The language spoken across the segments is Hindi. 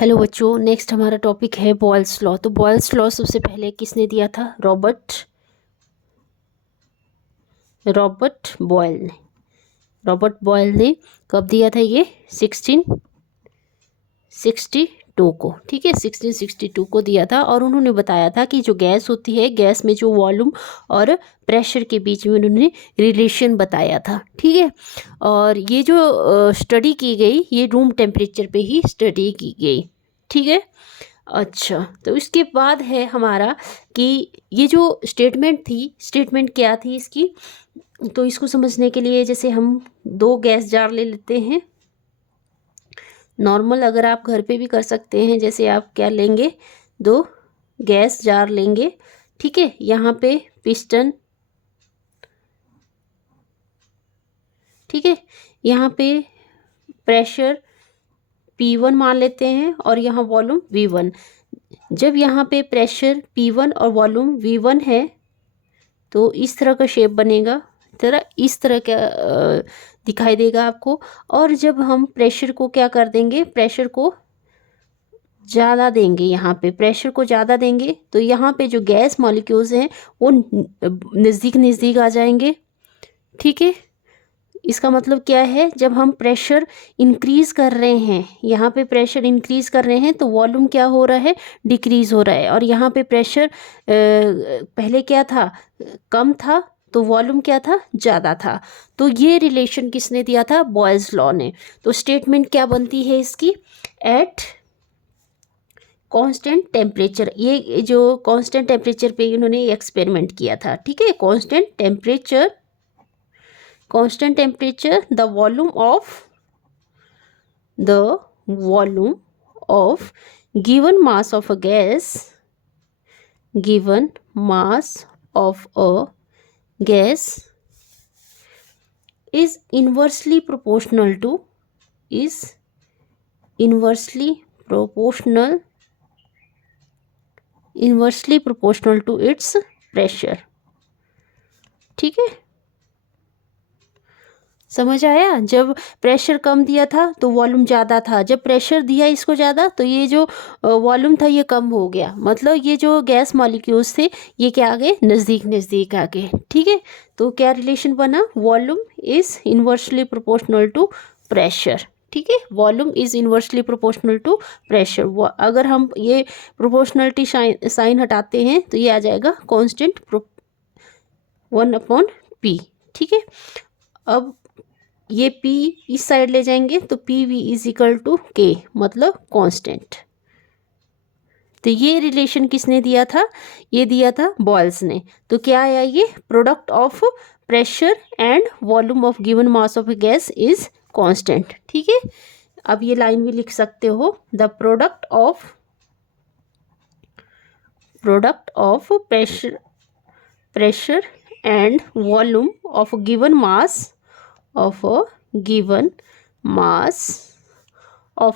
हेलो बच्चों, नेक्स्ट हमारा टॉपिक है बॉयल्स लॉ। तो बॉयल्स लॉ सबसे पहले किसने दिया था? रॉबर्ट बॉयल ने कब दिया था? ये 1662 को। ठीक है, 1662 को दिया था। और उन्होंने बताया था कि जो गैस होती है, गैस में जो वॉल्यूम और प्रेशर के बीच में उन्होंने रिलेशन बताया था। ठीक है, और ये जो स्टडी की गई, ये रूम टेम्परेचर पे ही स्टडी की गई। ठीक है, अच्छा, तो इसके बाद है हमारा कि ये जो स्टेटमेंट क्या थी इसकी। तो इसको समझने के लिए जैसे हम दो गैस जार ले लेते हैं। नॉर्मल अगर आप घर पे भी कर सकते हैं, जैसे आप क्या लेंगे, दो गैस जार लेंगे। ठीक है, यहाँ पे पिस्टन, ठीक है, यहाँ पे प्रेशर P1 मान लेते हैं और यहाँ वॉल्यूम V1। जब यहाँ पे प्रेशर P1 और वॉल्यूम V1 है तो इस तरह का शेप बनेगा, इस तरह का दिखाई देगा आपको। और जब हम प्रेशर को क्या कर देंगे, प्रेशर को ज़्यादा देंगे, यहाँ पे प्रेशर को ज़्यादा देंगे तो यहाँ पे जो गैस मॉलिक्यूल्स हैं वो नज़दीक नज़दीक आ जाएंगे। ठीक है, इसका मतलब क्या है, जब हम प्रेशर इंक्रीज़ कर रहे हैं, यहाँ पे प्रेशर इंक्रीज़ कर रहे हैं तो वॉल्यूम क्या हो रहा है, डिक्रीज़ हो रहा है। और यहाँ पे प्रेशर पहले क्या था, कम था, तो वॉल्यूम क्या था, ज़्यादा था। तो ये रिलेशन किसने दिया था? बॉयल्स लॉ ने। तो स्टेटमेंट क्या बनती है इसकी? एट कांस्टेंट टेम्परेचर, ये जो कांस्टेंट टेम्परेचर पे इन्होंने एक्सपेरिमेंट किया था। ठीक है, constant temperature, the volume of given mass of a gas is inversely proportional to its pressure। ठीक है, समझ आया? जब प्रेशर कम दिया था तो वॉल्यूम ज़्यादा था, जब प्रेशर दिया इसको ज़्यादा तो ये जो वॉल्यूम था ये कम हो गया। मतलब ये जो गैस मॉलिक्यूल्स थे ये क्या आ गए, नज़दीक नज़दीक आ गए। ठीक है, तो क्या रिलेशन बना? Volume is inversely proportional to pressure. ठीक है, volume is inversely proportional to pressure. अगर हम ये प्रोपोर्शनलिटी साइन हटाते हैं तो ये आ जाएगा कांस्टेंट 1/P। ठीक है, अब ये P इस साइड ले जाएंगे तो PV is equal to K, मतलब कांस्टेंट। तो ये रिलेशन किसने दिया था? ये दिया था बॉयल्स ने। तो क्या आया ये? Product of pressure and volume of given mass of gas is constant. ठीक है, अब ये लाइन भी लिख सकते हो, the product of pressure and volume of given mass of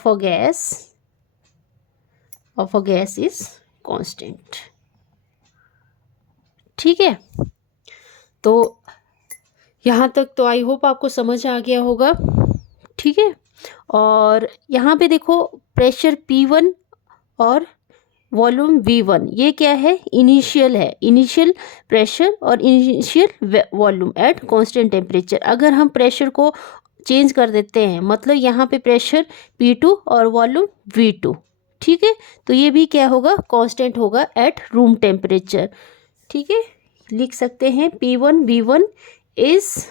a gas is constant। ठीक है, तो यहाँ तक तो आई होप आपको समझ आ गया होगा। ठीक है, और यहाँ पे देखो प्रेशर P1 और वॉल्यूम V1, ये क्या है? इनिशियल प्रेशर और initial volume at constant temperature. अगर हम प्रेशर को चेंज कर देते हैं, मतलब यहाँ पे प्रेशर P2 और वॉल्यूम V2। ठीक है, तो ये भी क्या होगा? कांस्टेंट होगा एट रूम टेम्परेचर। ठीक है, लिख सकते हैं P1 V1 is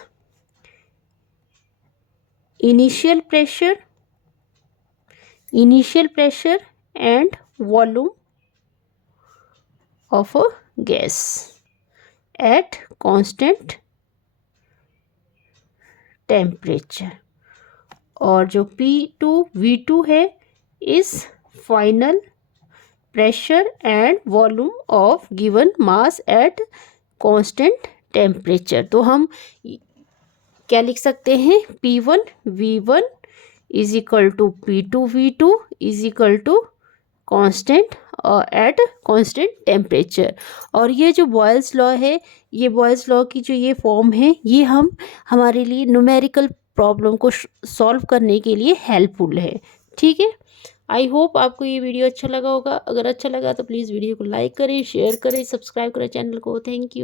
initial pressure and volume of a gas at constant temperature। और जो P2 V2 है इस final pressure and volume of given mass at constant temperature. तो हम क्या लिख सकते हैं? P1 V1 is equal to P2 V2 is equal to constant at constant temperature. और ये जो बॉयल्स लॉ है, ये बॉयल्स लॉ की जो ये फॉर्म है, ये हमारे लिए न्यूमेरिकल प्रॉब्लम को सॉल्व करने के लिए हेल्पफुल है। ठीक है, आई होप आपको ये वीडियो अच्छा लगा होगा। अगर अच्छा लगा तो प्लीज़ वीडियो को लाइक करें, शेयर करें, सब्सक्राइब करें चैनल को। Thank you.